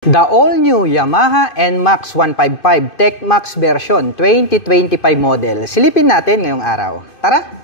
The all-new Yamaha NMAX 155 TechMax version 2025 model. Silipin natin ngayong araw. Tara!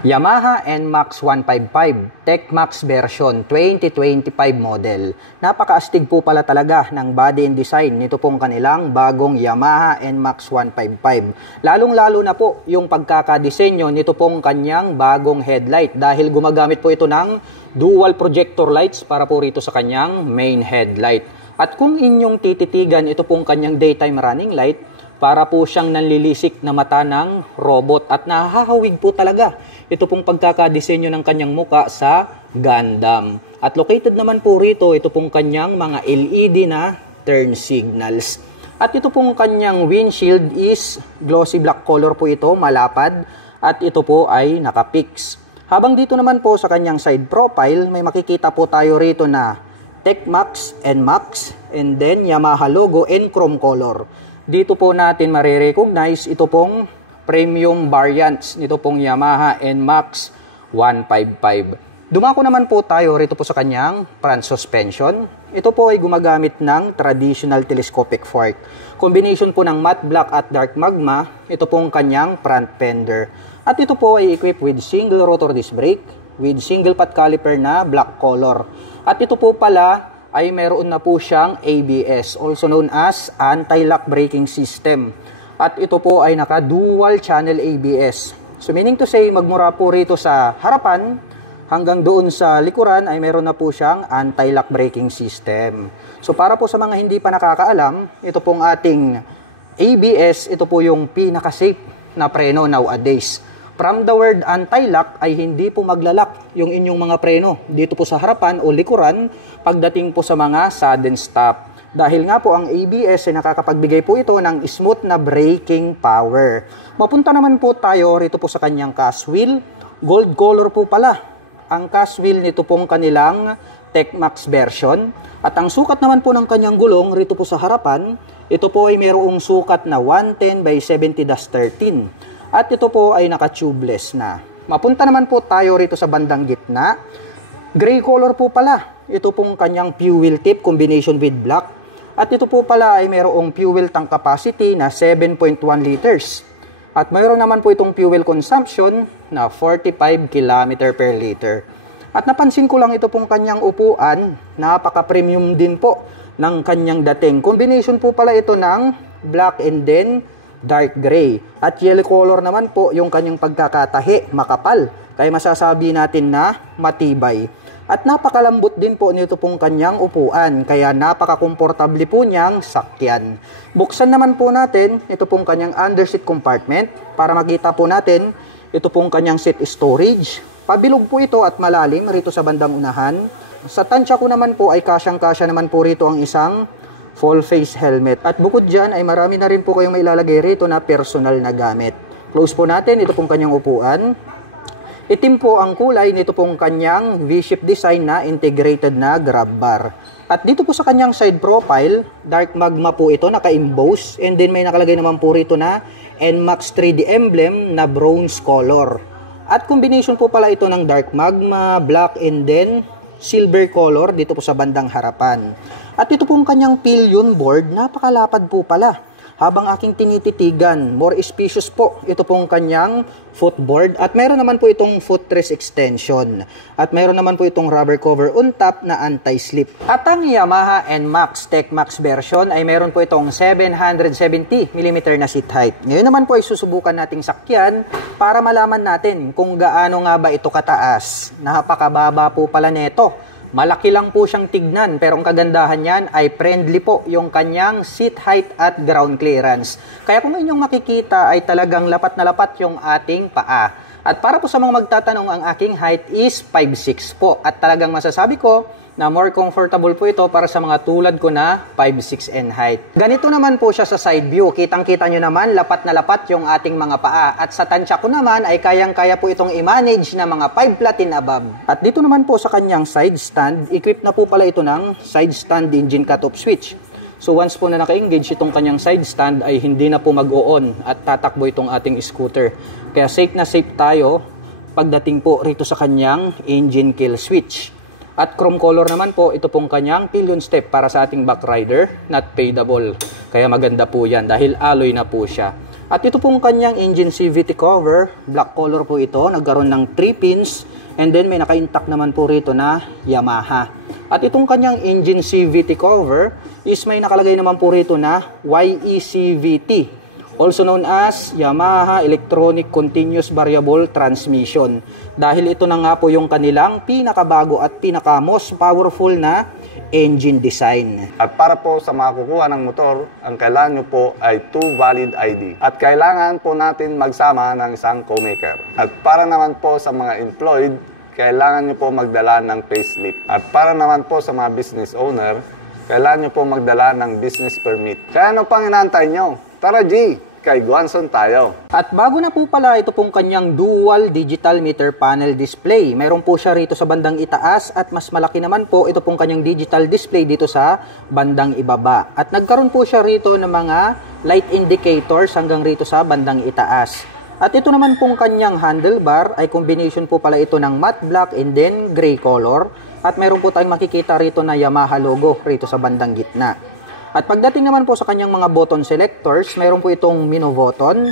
Yamaha NMAX 155 TechMax version 2025 model. Napakaastig po pala talaga ng body and design nito pong kanilang bagong Yamaha NMAX 155. Lalong-lalo na po yung pagkakadisenyo nito pong kanyang bagong headlight dahil gumagamit po ito ng dual projector lights para po rito sa kanyang main headlight. At kung inyong tititigan ito pong kanyang daytime running light, para po siyang nanlilisik na mata ng robot at nahahawig po talaga ito pong pagkakadisenyo ng kanyang muka sa Gundam. At located naman po rito ito pong kanyang mga LED na turn signals. At ito pong kanyang windshield is glossy black color po ito, malapad, at ito po ay naka-fix. Habang dito naman po sa kanyang side profile, may makikita po tayo rito na TechMax, NMAX, and then Yamaha logo and chrome color. Dito po natin marirecognize ito pong premium variants nito pong Yamaha NMAX 155. Dumako naman po tayo rito po sa kanyang front suspension. Ito po ay gumagamit ng traditional telescopic fork. Combination po ng matte black at dark magma, ito pong kanyang front fender. At ito po ay equipped with single rotor disc brake with single pot caliper na black color. At ito po pala ay meron na po siyang ABS, also known as anti-lock braking system. At ito po ay naka-dual channel ABS. So meaning to say, magmura po rito sa harapan hanggang doon sa likuran ay meron na po siyang anti-lock braking system. So para po sa mga hindi pa nakakaalam, ito pong ating ABS, ito po yung pinaka-safe na preno nowadays. From the word anti-lock ay hindi po maglalak yung inyong mga preno dito po sa harapan o likuran pagdating po sa mga sudden stop. Dahil nga po ang ABS ay nakakapagbigay po ito ng smooth na braking power. Mapunta naman po tayo rito po sa kanyang cast wheel. Gold color po pala ang cast wheel nito pong kanilang TechMax version. At ang sukat naman po ng kanyang gulong rito po sa harapan, ito po ay mayroong sukat na 110 by 70-13. At ito po ay naka-tubeless na. Mapunta naman po tayo rito sa bandang gitna. Gray color po pala. Ito pong kanyang fuel tip combination with black. At ito po pala ay mayroong fuel tank capacity na 7.1 liters. At mayroon naman po itong fuel consumption na 45 km per liter. At napansin ko lang ito pong kanyang upuan. Napaka-premium din po ng kanyang dating. Combination po pala ito ng black and then dark gray. At yellow color naman po yung kanyang pagkakatahi, makapal. Kaya masasabi natin na matibay. At napakalambot din po nito pong kanyang upuan. Kaya napaka-komportable po niyang sakyan. Buksan naman po natin ito pong kanyang underseat compartment para makita po natin ito pong kanyang seat storage. Pabilog po ito at malalim rito sa bandang unahan. Sa tansya ko naman po ay kasyang-kasya naman po rito ang isang full face helmet. At bukod dyan ay marami na rin po kayong mailalagay rito na personal na gamit. Close po natin ito pong kanyang upuan. Itim po ang kulay nito pong kanyang V-shape design na integrated na grab bar. At dito po sa kanyang side profile, dark magma po ito, naka-emboss. And then may nakalagay naman po rito na NMAX 3D emblem na bronze color. At combination po pala ito ng dark magma, black, and then silver color dito po sa bandang harapan. At ito pong kanyang pillion board, napakalapad po pala. Habang aking tinititigan, more spacious po ito pong kanyang footboard. At mayroon naman po itong footrest extension. At mayroon naman po itong rubber cover on top na anti-slip. At ang Yamaha NMAX TechMax version ay mayroon po itong 770mm na seat height. Ngayon naman po ay susubukan nating sakyan para malaman natin kung gaano nga ba ito kataas. Napakababa po pala neto. Malaki lang po siyang tignan pero ang kagandahan niyan ay friendly po yung kanyang seat height at ground clearance. Kaya kung inyong makikita ay talagang lapat na lapat yung ating paa. At para po sa mga magtatanong, ang aking height is 5'6" po. At talagang masasabi ko na more comfortable po ito para sa mga tulad ko na 5'6" in height. Ganito naman po siya sa side view. Kitang-kita nyo naman, lapat na lapat yung ating mga paa. At sa tansya ko naman ay kayang-kaya po itong i-manage na mga 5 platin above. At dito naman po sa kanyang side stand, equipped na po pala ito ng side stand engine cut-off switch. So once po na naka-engage itong kanyang side stand ay hindi na po mag-o-on at tatakbo itong ating scooter. Kaya safe na safe tayo pagdating po rito sa kanyang engine kill switch. At chrome color naman po, ito pong kanyang pillion step para sa ating back rider, not fadable. Kaya maganda po yan dahil alloy na po siya. At ito pong kanyang engine CVT cover, black color po ito, nagkaroon ng 3 pins. And then may naka-intact naman po rito na Yamaha. At itong kanyang engine CVT cover is may nakalagay naman po rito na YECVT. Also known as Yamaha Electronic Continuous Variable Transmission. Dahil ito na nga po yung kanilang pinakabago at pinaka-most powerful na engine design. At para po sa mga kukuha ng motor, ang kailangan nyo po ay 2 valid ID. At kailangan po natin magsama ng isang co-maker. At para naman po sa mga employed, kailangan nyo po magdala ng payslip. At para naman po sa mga business owner, kailangan nyo po magdala ng business permit. Kaya ano pang inaantay nyo? Tara G! Kay Guanson tayo. At bago na po pala ito pong kanyang dual digital meter panel display. Meron po siya rito sa bandang itaas at mas malaki naman po ito pong kanyang digital display dito sa bandang ibaba. At nagkaroon po siya rito ng mga light indicators hanggang rito sa bandang itaas. At ito naman pong kanyang handlebar ay combination po pala ito ng matte black and then gray color. At meron po tayong makikita rito na Yamaha logo rito sa bandang gitna. At pagdating naman po sa kanyang mga button selectors, mayroon po itong menu button,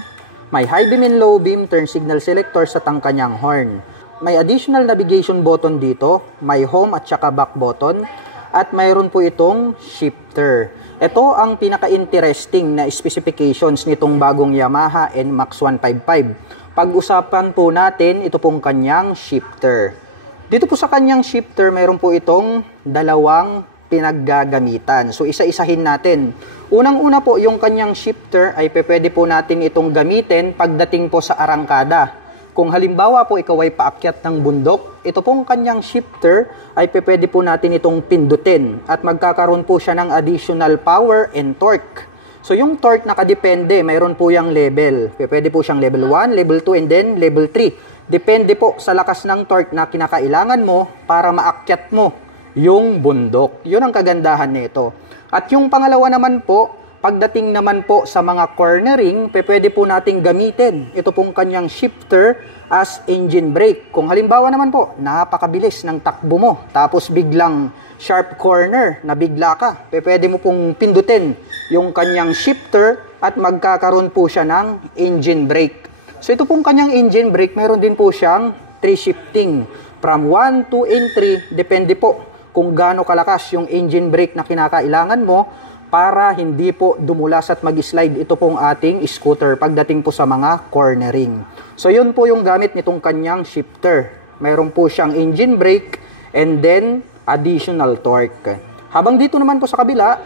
may high beam and low beam turn signal selectors at ang kanyang horn. May additional navigation button dito, may home at saka back button, at mayroon po itong shifter. Ito ang pinaka-interesting na specifications nitong bagong Yamaha NMAX 155. Pag-usapan po natin ito pong kanyang shifter. Dito po sa kanyang shifter, mayroon po itong dalawang pinaggagamitan. So isa-isahin natin. Unang-una po yung kanyang shifter ay pwede po natin itong gamitin pagdating po sa arangkada. Kung halimbawa po ikaw ay paakyat ng bundok, ito pong kanyang shifter ay pwede po natin itong pindutin at magkakaroon po siya ng additional power and torque. So yung torque nakadepende, mayroon po yung level. Pwede po siyang level 1, level 2 and then level 3. Depende po sa lakas ng torque na kinakailangan mo para maakyat mo yung bundok. Yun ang kagandahan nito. At yung pangalawa naman po, pagdating naman po sa mga cornering, pwede po nating gamitin ito pong kanyang shifter as engine brake. Kung halimbawa naman po, napakabilis ng takbo mo, tapos biglang sharp corner na bigla ka, pwede mo pong pindutin yung kanyang shifter at magkakaroon po siya ng engine brake. So ito pong kanyang engine brake, meron din po siyang 3 shifting. From 1, 2, and 3, depende po kung gaano kalakas yung engine brake na kinakailangan mo para hindi po dumulas at mag-slide ito pong ating scooter pagdating po sa mga cornering. So yun po yung gamit nitong kanyang shifter. Mayroon po siyang engine brake and then additional torque. Habang dito naman po sa kabila,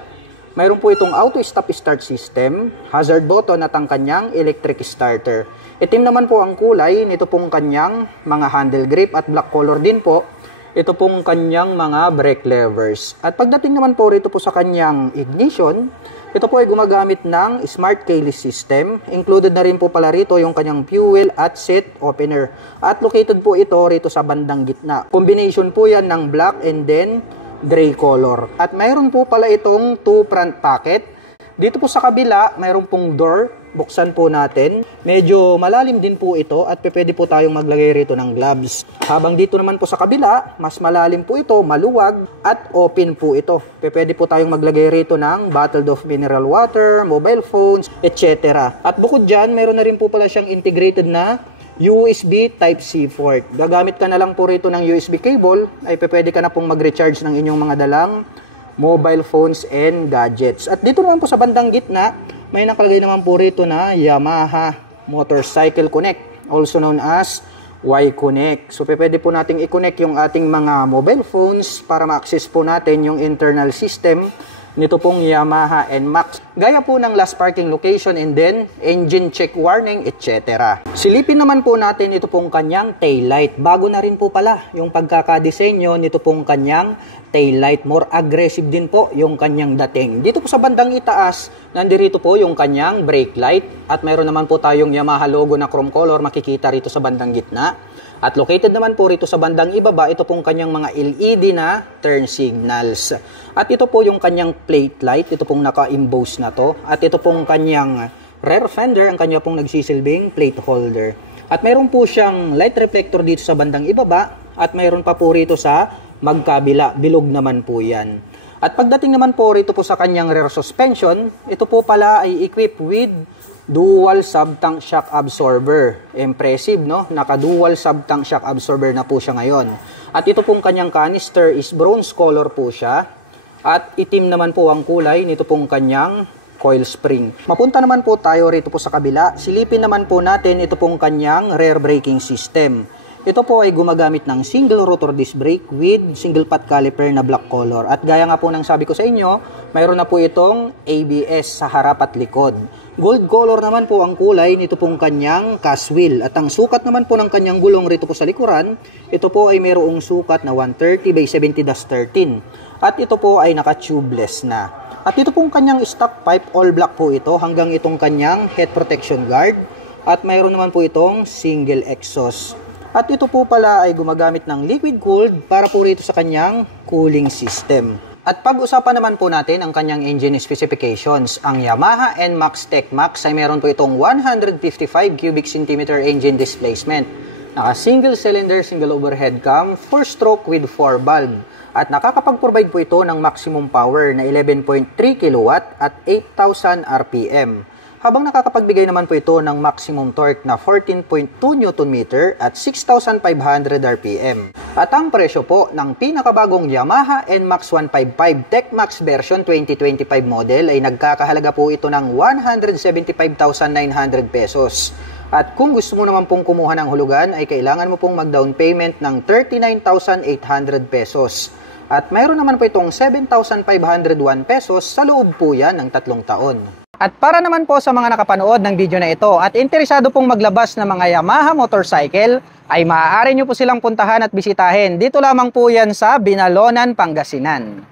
mayroon po itong auto stop start system, hazard button at ang kanyang electric starter. Itim naman po ang kulay nito pong kanyang mga handle grip at black color din po ito pong kanyang mga brake levers. At pagdating naman po rito po sa kanyang ignition, ito po ay gumagamit ng smart keyless system. Included na rin po pala rito yung kanyang fuel at seat opener. At located po ito rito sa bandang gitna. Combination po yan ng black and then gray color. At mayroon po pala itong 2 front pocket. Dito po sa kabila, mayroon pong door. Buksan po natin. Medyo malalim din po ito at pwede po tayong maglagay rito ng gloves. Habang dito naman po sa kabila, mas malalim po ito, maluwag at open po ito. Pwede po tayong maglagay rito ng bottled of mineral water, mobile phones, etc. At bukod dyan, mayroon na rin po pala siyang integrated na USB Type-C port. Gagamit ka na lang po rito ng USB cable, ay pwede ka na pong mag-recharge ng inyong mga dalang mobile phones and gadgets. At dito naman po sa bandang gitna, may nakalagay naman po rito na Yamaha Motorcycle Connect, also known as Y-Connect. So pwede po nating i-connect yung ating mga mobile phones para ma-access po natin yung internal system nito pong Yamaha NMAX Gaya po ng last parking location and then engine check warning, etc. Silipin naman po natin ito pong kanyang taillight. Bago na rin po pala yung pagkakadesenyo nito pong kanyang taillight. More aggressive din po yung kanyang dating. Dito po sa bandang itaas, nandirito po yung kanyang brake light. At mayroon naman po tayong Yamaha logo na chrome color makikita rito sa bandang gitna. At located naman po rito sa bandang ibaba, ito pong kanyang mga LED na turn signals. At ito po yung kanyang plate light, ito pong naka-emboss na to. At ito pong kanyang rear fender, ang kanya pong nagsisilbing plate holder. At mayroon po siyang light reflector dito sa bandang ibaba. At mayroon pa po rito sa magkabila, bilog naman po yan. At pagdating naman po rito po sa kanyang rear suspension, ito po pala ay equipped with dual sub-tank shock absorber. Impressive, no? Naka-dual sub-tank shock absorber na po siya ngayon. At ito pong kanyang canister is bronze color po siya. At itim naman po ang kulay nito pong kanyang coil spring. Mapunta naman po tayo rito po sa kabila. Silipin naman po natin ito pong kanyang rear braking system. Ito po ay gumagamit ng single rotor disc brake with single pot caliper na black color. At gaya nga po ng sabi ko sa inyo, mayroon na po itong ABS sa harap at likod. Gold color naman po ang kulay nito pong kanyang cast wheel. At ang sukat naman po ng kanyang gulong rito po sa likuran, ito po ay mayroong sukat na 130 by 70-13. At ito po ay naka-tubeless na. At ito pong kanyang stock pipe, all black po ito hanggang itong kanyang head protection guard. At mayroon naman po itong single exhaust. At ito po pala ay gumagamit ng liquid cooled para po rito sa kanyang cooling system. At pag-usapan naman po natin ang kanyang engine specifications. Ang Yamaha NMAX TechMax ay meron po itong 155 cubic centimeter engine displacement. Naka single cylinder, single overhead cam, 4-stroke with 4 valve. At nakakapag-provide po ito ng maximum power na 11.3 kW at 8,000 RPM. Habang nakakapagbigay naman po ito ng maximum torque na 14.2 Nm at 6,500 RPM. At ang presyo po ng pinakabagong Yamaha NMAX 155 TechMax version 2025 model ay nagkakahalaga po ito ng 175,900 pesos. At kung gusto mo naman pong kumuha ng hulugan ay kailangan mo pong mag-down payment ng 39,800 pesos. At mayroon naman po itong 7,501 pesos sa loob po yan ng 3 taon. At para naman po sa mga nakapanood ng video na ito at interesado pong maglabas ng mga Yamaha motorcycle, ay maaari nyo po silang puntahan at bisitahin. Dito lamang po yan sa Binalonan, Pangasinan.